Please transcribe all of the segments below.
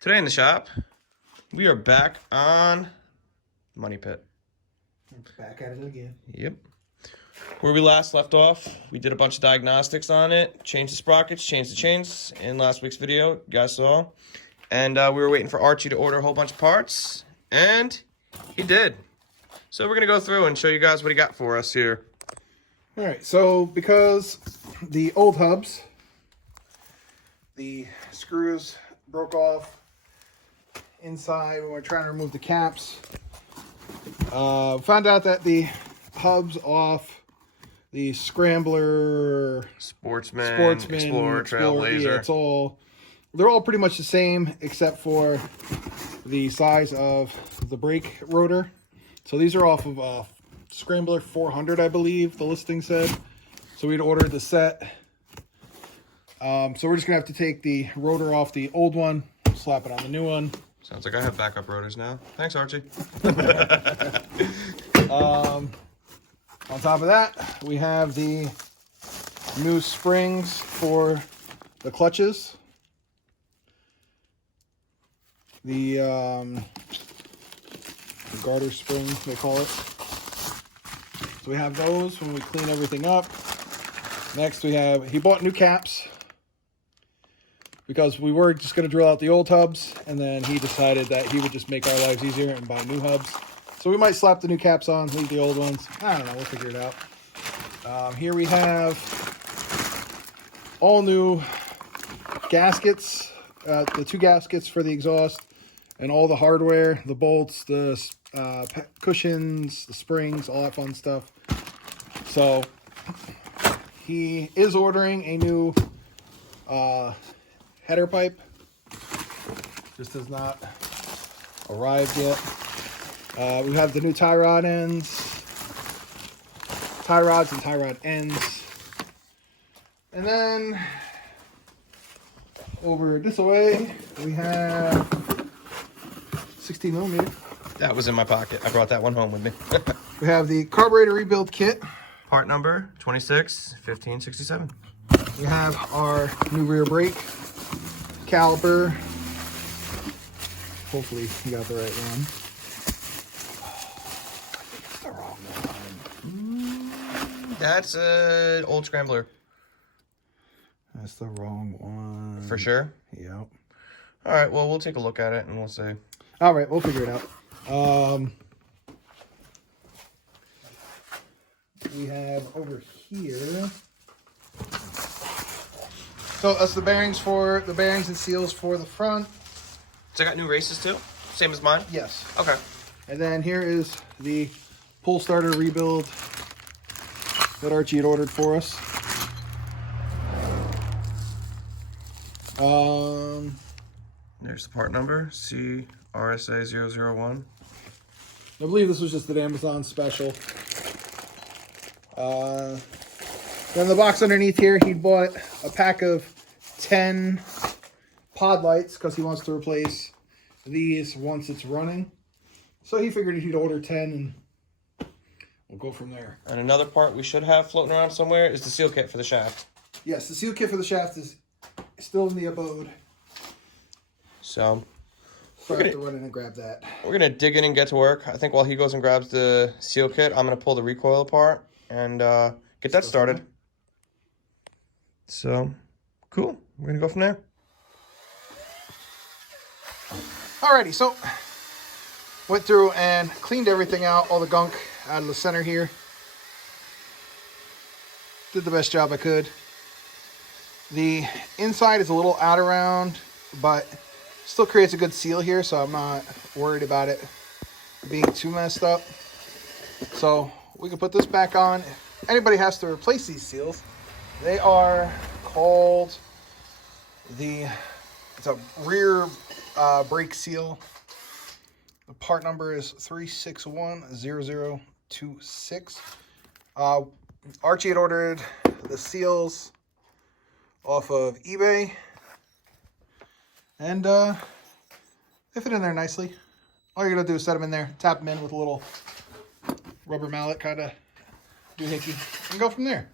Today in the shop, we are back on Money Pit. Back at it again. Yep. Where we last left off, we did a bunch of diagnostics on it, changed the sprockets, changed the chains in last week's video, you guys saw. And we were waiting for Archie to order a whole bunch of parts, and he did. So we're going to go through and show you guys what he got for us here. All right, so because the old hubs, the screws broke off inside when we were trying to remove the caps, found out that the hubs off the Scrambler, Sportsman, Explorer, Trailblazer. Yeah, they're all pretty much the same except for the size of the brake rotor. So these are off of Scrambler 400, I believe the listing said. So we'd ordered the set. So we're just gonna have to take the rotor off the old one, slap it on the new one. Sounds like I have backup rotors now. Thanks, Archie. On top of that, we have the new springs for the clutches. The garter spring, they call it. So we have those when we clean everything up. Next he bought new caps because we were just going to drill out the old hubs, and then he decided that he would just make our lives easier and buy new hubs. So we might slap the new caps on, leave the old ones. I don't know, we'll figure it out. Here we have all new gaskets, the two gaskets for the exhaust, and all the hardware, the bolts, the cushions, the springs, all that fun stuff. So he is ordering a new header pipe. Just has not arrived yet. We have the new tie rod ends, tie rods and tie rod ends. And then over this way, we have 16 millimeter. That was in my pocket. I brought that one home with me. We have the carburetor rebuild kit. Part number 261567. We have our new rear brake caliper. Hopefully you got the right one. That's the wrong one. That's an old Scrambler. That's the wrong one. For sure? Yep. All right, well, we'll take a look at it and we'll see. All right, we'll figure it out. We have over here. So that's the bearings and seals for the front. So I got new races too? Same as mine? Yes. Okay. And then here is the pull starter rebuild that Archie had ordered for us. There's the part number, CRSA001. I believe this was just an Amazon special. Then the box underneath here, he bought a pack of 10 pod lights because he wants to replace these once it's running. So he figured he'd order 10 and we'll go from there. And another part we should have floating around somewhere is the seal kit for the shaft. Yes, the seal kit for the shaft is still in the abode. So I have to run in and grab that. We're going to dig in and get to work. I think while he goes and grabs the seal kit, I'm going to pull the recoil apart and get that started. So, cool. We're going to go from there. Alrighty, so went through and cleaned everything out, all the gunk out of the center here. Did the best job I could. The inside is a little out around, but still creates a good seal here, so I'm not worried about it being too messed up. So we can put this back on. If anybody has to replace these seals, they are called it's a rear brake seal. The part number is 3610026. Archie had ordered the seals off of eBay, and they fit in there nicely. All you're gonna do is set them in there, tap them in with a little rubber mallet, kind of doohickey, and go from there.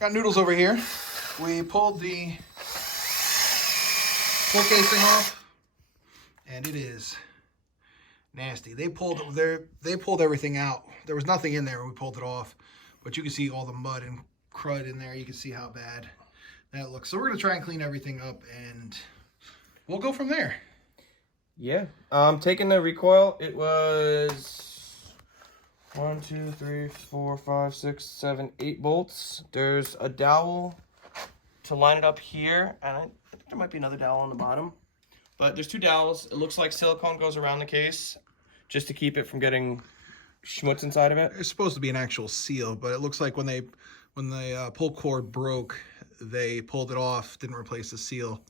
Got noodles over here. We pulled the pull casing off, and it is nasty. They pulled everything out. There was nothing in there when we pulled it off, but you can see all the mud and crud in there. You can see how bad that looks. So we're gonna try and clean everything up, and we'll go from there. Yeah. Taking the recoil, it was 1, 2, 3, 4, 5, 6, 7, 8 bolts. There's a dowel to line it up here, and I think there might be another dowel on the bottom. But there's 2 dowels. It looks like silicone goes around the case just to keep it from getting schmutz inside of it. It's supposed to be an actual seal, but it looks like when the pull cord broke, they pulled it off, didn't replace the seal,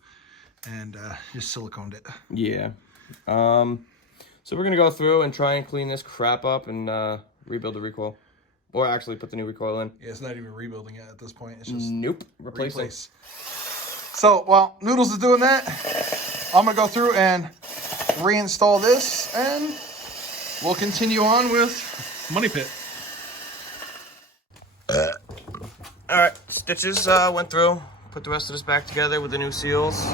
and just siliconed it. Yeah. So we're gonna go through and try and clean this crap up and rebuild the recoil, or actually put the new recoil in. Yeah, it's not even rebuilding it at this point. It's just nope, replacing. So while Noodles is doing that, I'm gonna go through and reinstall this, and we'll continue on with Money Pit. All right, stitches went through. Put the rest of this back together with the new seals.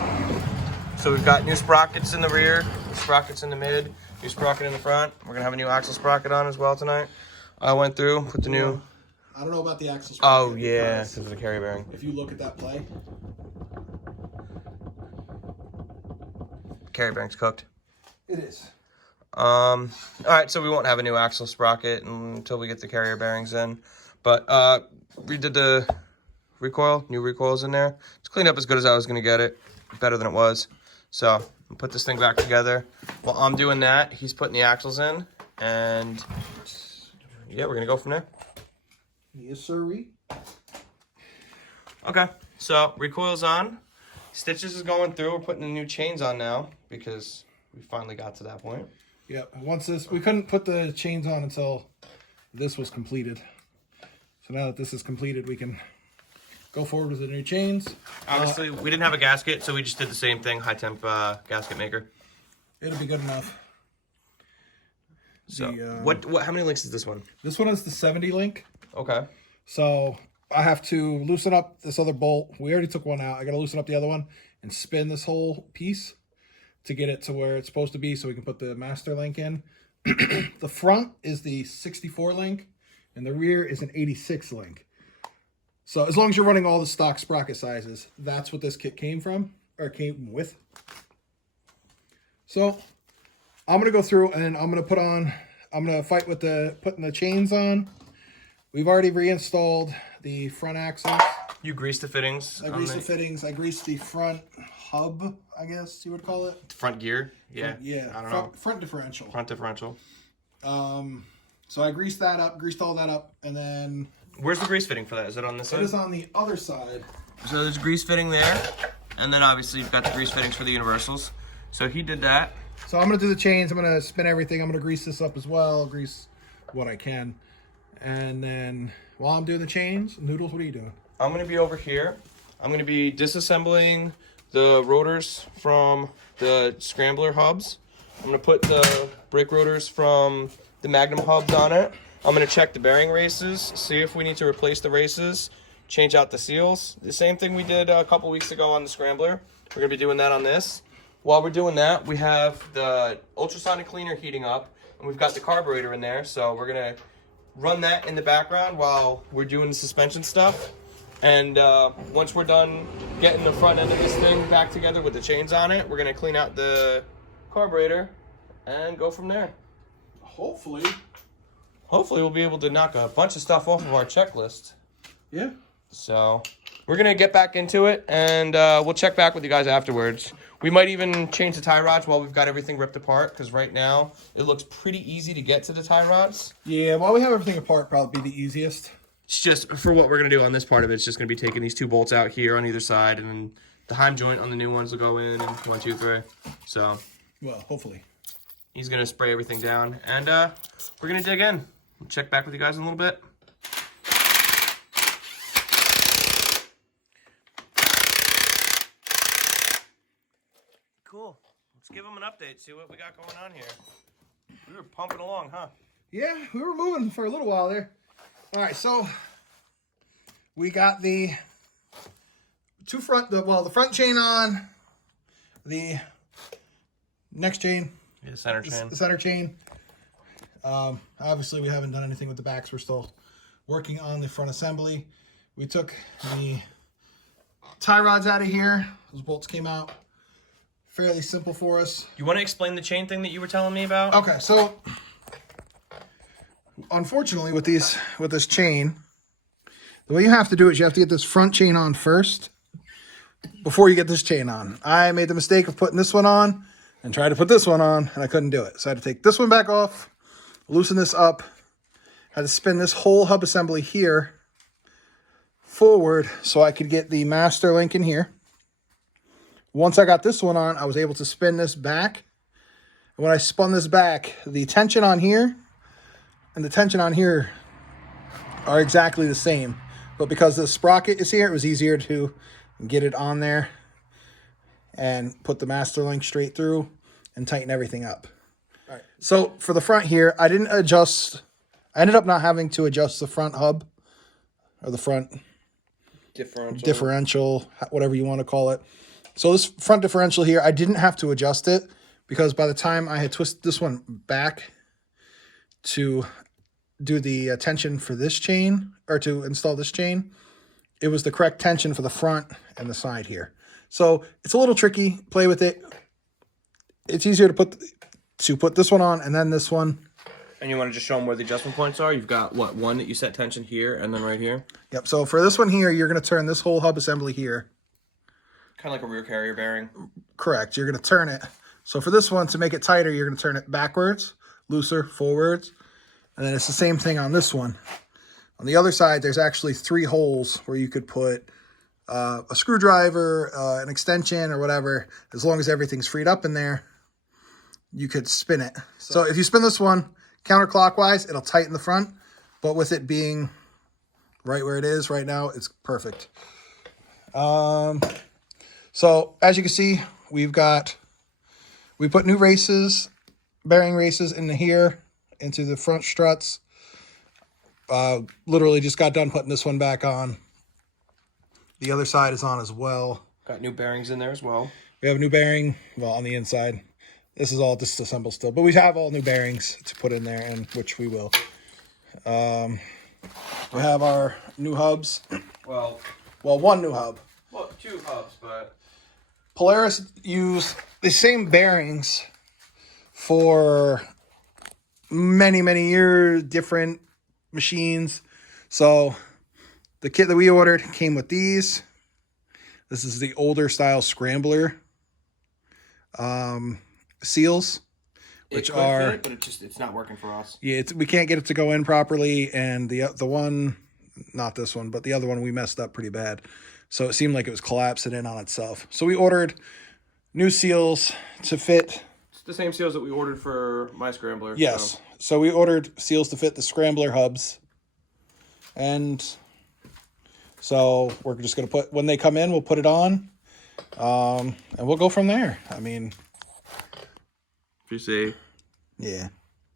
So we've got new sprockets in the rear, new sprockets in the mid, new sprocket in the front. We're gonna have a new axle sprocket on as well tonight. I went through, put the new. I don't know about the axle sprocket. Oh yeah, because of the carry bearing. If you look at that play, Carry bearing's cooked. it is. All right, so we won't have a new axle sprocket until we get the carrier bearings in. But redid the recoil, new recoils in there. It's cleaned up as good as I was gonna get it, better than it was. So I'll put this thing back together. While I'm doing that, he's putting the axles in, and yeah, we're gonna go from there. Yes, sirree. Okay, so recoil's on. Stitches is going through. We're putting the new chains on now because we finally got to that point. Yep. Once we couldn't put the chains on until this was completed. So now that this is completed, we can go forward with the new chains. Obviously, we didn't have a gasket, so we just did the same thing, high temp gasket maker. It'll be good enough. So what? How many links is this one? This one is the 70 link. Okay. So I have to loosen up this other bolt. We already took one out. I got to loosen up the other one and spin this whole piece to get it to where it's supposed to be so we can put the master link in. The front is the 64 link and the rear is an 86 link. So as long as you're running all the stock sprocket sizes, that's what this kit came from, or came with. So I'm going to go through and I'm going to fight with putting the chains on. We've already reinstalled the front axles. You greased the fittings. I greased the fittings. I greased the front hub, I guess you would call it. Front gear. Yeah. Yeah. I don't know. Front differential. Front differential. So I greased that up, greased all that up, and then... Where's the grease fitting for that? Is it on this side? It is on the other side. So there's grease fitting there, and then obviously you've got the grease fittings for the universals. So he did that. So I'm going to do the chains. I'm going to spin everything. I'm going to grease this up as well. Grease what I can. And then while I'm doing the chains, Noodles, what are you doing? I'm going to be over here. I'm going to be disassembling the rotors from the scrambler hubs. I'm going to put the brake rotors from the Magnum hubs on it. I'm going to check the bearing races, see if we need to replace the races, change out the seals. The same thing we did a couple weeks ago on the scrambler. We're going to be doing that on this. While we're doing that, we have the ultrasonic cleaner heating up, and we've got the carburetor in there. So we're going to run that in the background while we're doing the suspension stuff. And once we're done getting the front end of this thing back together with the chains on it, we're going to clean out the carburetor and go from there. Hopefully we'll be able to knock a bunch of stuff off of our checklist. Yeah. So we're going to get back into it, and we'll check back with you guys afterwards. We might even change the tie rods while we've got everything ripped apart, because right now it looks pretty easy to get to the tie rods. Yeah, while we have everything apart, probably be the easiest. It's just, for what we're going to do on this part of it, it's just going to be taking these 2 bolts out here on either side, and then the heim joint on the new ones will go in, and 1, 2, 3. So, well, hopefully. He's going to spray everything down, and we're going to dig in. We'll check back with you guys in a little bit. Cool. Let's give them an update, see what we got going on here. We were pumping along, huh? Yeah, we were moving for a little while there. All right, so we got the front chain on. the next chain. Yeah, the center chain. The center chain. Obviously, we haven't done anything with the backs. We're still working on the front assembly. We took the tie rods out of here. Those bolts came out. Fairly simple for us. You want to explain the chain thing that you were telling me about? Okay, so unfortunately with this chain, the way you have to do it is you have to get this front chain on first before you get this chain on. I made the mistake of putting this one on and tried to put this one on, and I couldn't do it. So I had to take this one back off, loosen this up, had to spin this whole hub assembly here forward so I could get the master link in here. Once I got this one on, I was able to spin this back. And when I spun this back, the tension on here and the tension on here are exactly the same. But because the sprocket is here, it was easier to get it on there and put the master link straight through and tighten everything up. All right. So for the front here, I didn't adjust. I ended up not having to adjust the front hub or the front differential, whatever you want to call it. So this front differential here, I didn't have to adjust it because by the time I had twisted this one back to do the tension for this chain, or to install this chain, it was the correct tension for the front and the side here. So it's a little tricky. Play with it. It's easier to put this one on and then this one. And you want to just show them where the adjustment points are? You've got, what, one that you set tension here and then right here? Yep. So for this one here, you're going to turn this whole hub assembly here. Kind of like a rear carrier bearing. Correct. You're going to turn it. So for this one, to make it tighter, you're going to turn it backwards, looser, forwards. And then it's the same thing on this one. On the other side, there's actually 3 holes where you could put a screwdriver, an extension, or whatever. As long as everything's freed up in there, you could spin it. So if you spin this one counterclockwise, it'll tighten the front. But with it being right where it is right now, it's perfect. So as you can see, we put new races, bearing races into here, into the front struts. Literally just got done putting this one back on. The other side is on as well. Got new bearings in there as well. We have a new bearing, well, on the inside. This is all disassembled still, but we have all new bearings to put in there, and which we will. We have our new hubs. Well, one new hub. Well, 2 hubs, but Polaris used the same bearings for many, many years, different machines. So the kit that we ordered came with these. This is the older style scrambler seals, which are fit, but it's not working for us. Yeah, we can't get it to go in properly, and the one, not this one, but the other one, we messed up pretty bad. So it seemed like it was collapsing in on itself. So we ordered new seals to fit. It's the same seals that we ordered for my scrambler. Yes. So we ordered seals to fit the scrambler hubs. And so we're just going to put, when they come in, we'll put it on. And we'll go from there. I mean, you see. Yeah.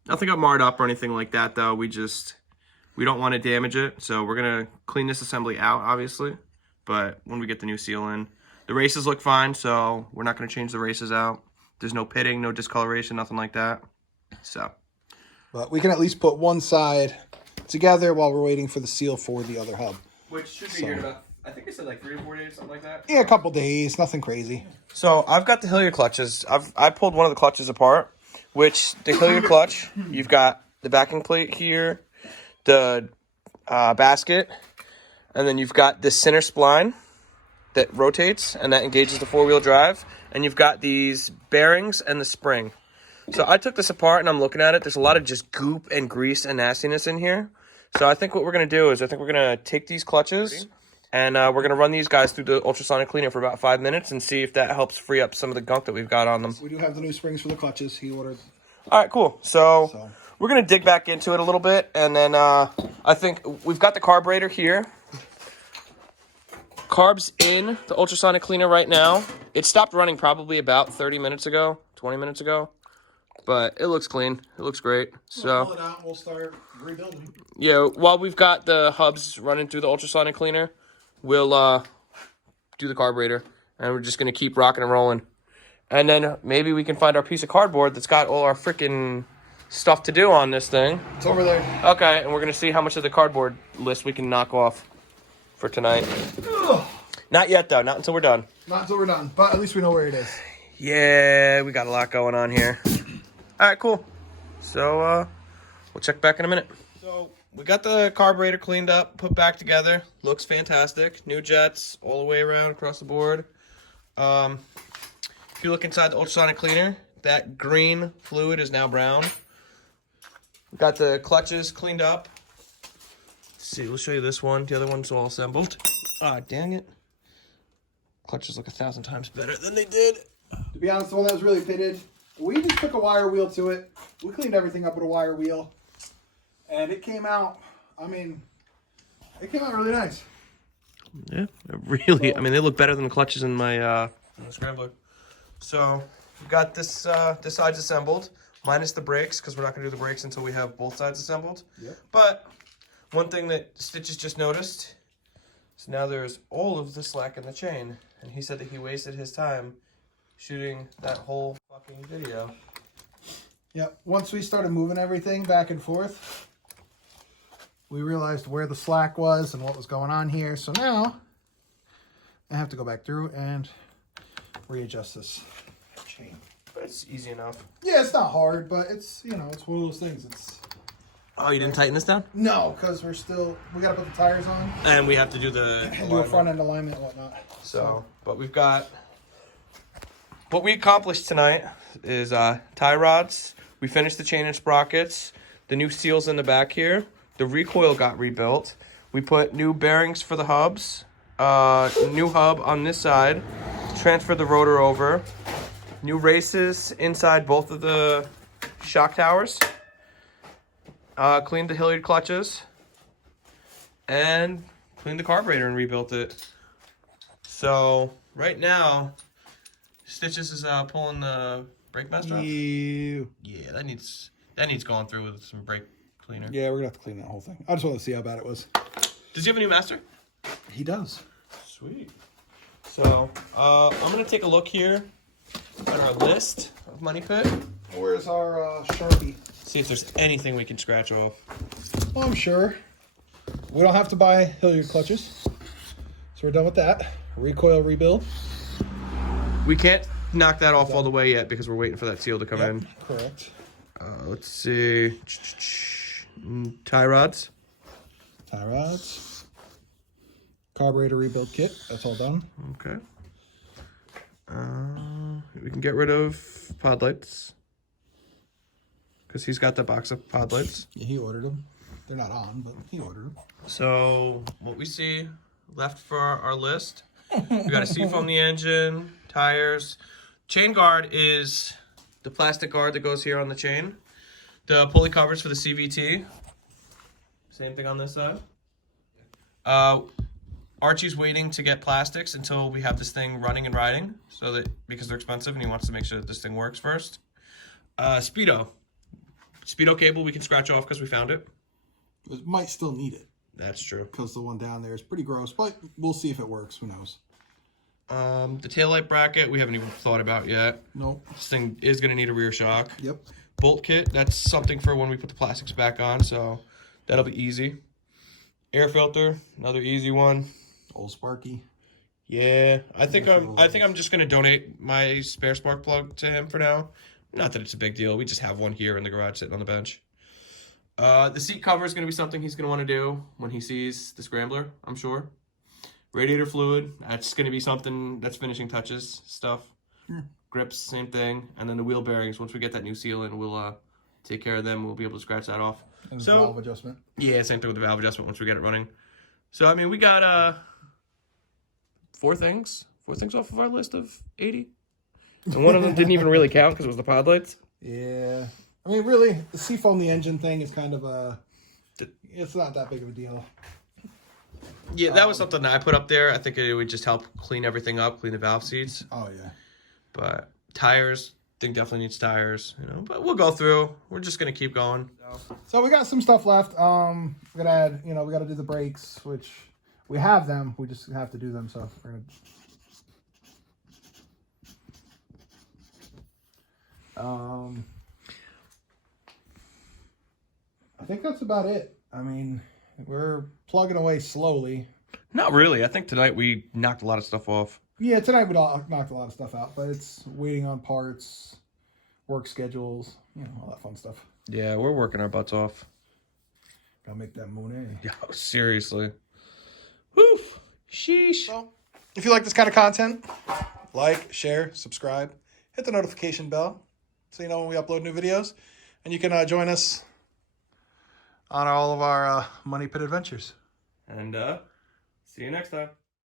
Nothing got marred up or anything like that, though. We don't want to damage it. So we're going to clean this assembly out, obviously. But when we get the new seal in, the races look fine, so we're not going to change the races out. There's no pitting, no discoloration, nothing like that. So, but we can at least put one side together while we're waiting for the seal for the other hub. Which should be here in about, I think they said like 3 or 4 days, something like that. Yeah, a couple days, nothing crazy. So I've got the Hilliard clutches. I pulled one of the clutches apart, which the Hilliard clutch, you've got the backing plate here, the basket, and then you've got this center spline that rotates and that engages the 4-wheel drive, and you've got these bearings and the spring. So I took this apart and I'm looking at it. There's a lot of just goop and grease and nastiness in here. So I think what we're going to do is I think we're going to take these clutches and we're going to run these guys through the ultrasonic cleaner for about 5 minutes and see if that helps free up some of the gunk that we've got on them. We do have the new springs for the clutches he ordered. All right, cool. So we're going to dig back into it a little bit, and then I think we've got the carburetor here. Carb's in the ultrasonic cleaner right now. It stopped running probably about 30 minutes ago, 20 minutes ago. But it looks clean. It looks great. So pull it out, we'll start rebuilding. Yeah, while we've got the hubs running through the ultrasonic cleaner, we'll do the carburetor. And we're just going to keep rocking and rolling. And then maybe we can find our piece of cardboard that's got all our freaking stuff to do on this thing. It's over there. Okay, and we're going to see how much of the cardboard list we can knock off for tonight. Ugh. Not yet, though. Not until we're done. Not until we're done, but at least we know where it is. Yeah, we got a lot going on here. All right, cool. So, we'll check back in a minute. So, we got the carburetor cleaned up, put back together. Looks fantastic. New jets all the way around across the board. If you look inside the ultrasonic cleaner, that green fluid is now brown. We got the clutches cleaned up. Let's see, we'll show you this one. The other one's all assembled. Ah, dang it. Clutches look 1,000 times better than they did. To be honest, the one that was really pitted, we just took a wire wheel to it. We cleaned everything up with a wire wheel. And it came out, I mean, it came out really nice. Yeah, really. I mean, they look better than the clutches in my Scrambler. So, we've got this this side's assembled, minus the brakes, because we're not going to do the brakes until we have both sides assembled. Yep. But one thing that Stitches just noticed is now there's all of the slack in the chain. And he said that he wasted his time shooting that whole fucking video. Yep. Once we started moving everything back and forth, we realized where the slack was and what was going on here. So now I have to go back through and readjust this chain. But it's easy enough. Yeah, it's not hard, but it's, you know, it's one of those things. It's Oh, you didn't tighten this down? no, because we got to put the tires on And we have to do the and do a alignment. front end alignment and whatnot. So, but we've got, what we accomplished tonight is tie rods. We finished the chain and sprockets. The new seals in the back here. The recoil got rebuilt. We put new bearings for the hubs. New hub on this side. Transferred the rotor over. New races inside both of the shock towers. Cleaned the Hilliard clutches. And cleaned the carburetor and rebuilt it. So, right now, Stitches is pulling the brake master off. Yeah, that needs going through with some brake cleaner. Yeah, we're going to have to clean that whole thing. I just wanted to see how bad it was. Does he have a new master? He does. Sweet. So, I'm going to take a look here at our list of Money Pit. Where's our Sharpie? See if there's anything we can scratch off. Well, I'm sure. We don't have to buy Hilliard clutches. So we're done with that. Recoil rebuild. We can't knock that off all the way yet because we're waiting for that seal to come in. Correct. Let's see. Tie rods. Tie rods. Carburetor rebuild kit. That's all done. Okay. We can get rid of pod lights. Because he's got the box of pod lights. Yeah, he ordered them. They're not on, but he ordered them. So, what we see left for our list, we got a seafoam the engine, tires. Chain guard is the plastic guard that goes here on the chain. The pulley covers for the CVT. Same thing on this side. Archie's waiting to get plastics until we have this thing running and riding, so that because they're expensive and he wants to make sure that this thing works first. Speedo cable we can scratch off because we found it. It might still need it. That's true. Because the one down there is pretty gross, but we'll see if it works. Who knows? The taillight bracket we haven't even thought about yet. Nope. This thing is going to need a rear shock. Yep. Bolt kit, that's something for when we put the plastics back on, so that'll be easy. Air filter, another easy one. Old Sparky. Yeah, I think I'm just going to donate my spare spark plug to him for now. Not that it's a big deal. We just have one here in the garage sitting on the bench. The seat cover is going to be something he's going to want to do when he sees the Scrambler, I'm sure. Radiator fluid, that's going to be something that's finishing touches stuff. Grips, same thing. And then the wheel bearings, once we get that new seal in, we'll take care of them. We'll be able to scratch that off. And the valve adjustment. Yeah, same thing with the valve adjustment once we get it running. So, I mean, we got four things off of our list of 80. And one of them didn't even really count because it was the pod lights. Yeah. I mean, really, the seafoam the engine thing is kind of it's not that big of a deal. Yeah, that was something that I put up there. I think it would just help clean everything up, clean the valve seats. Oh, yeah. But tires, I think definitely needs tires, but we'll go through. We're just going to keep going. So we got some stuff left. We gotta add, we got to do the brakes, which we have them. We just have to do them. So we're going to I think that's about it. I mean, we're plugging away slowly. Not really. I think tonight we knocked a lot of stuff off. Yeah, tonight we knocked a lot of stuff out, but it's waiting on parts, work schedules, you know, all that fun stuff. Yeah, we're working our butts off. Gotta make that Monet. Yo, seriously. Whew. Sheesh. So, if you like this kind of content, like, share, subscribe, hit the notification bell so you know when we upload new videos. And you can join us on all of our Money Pit adventures. And see you next time.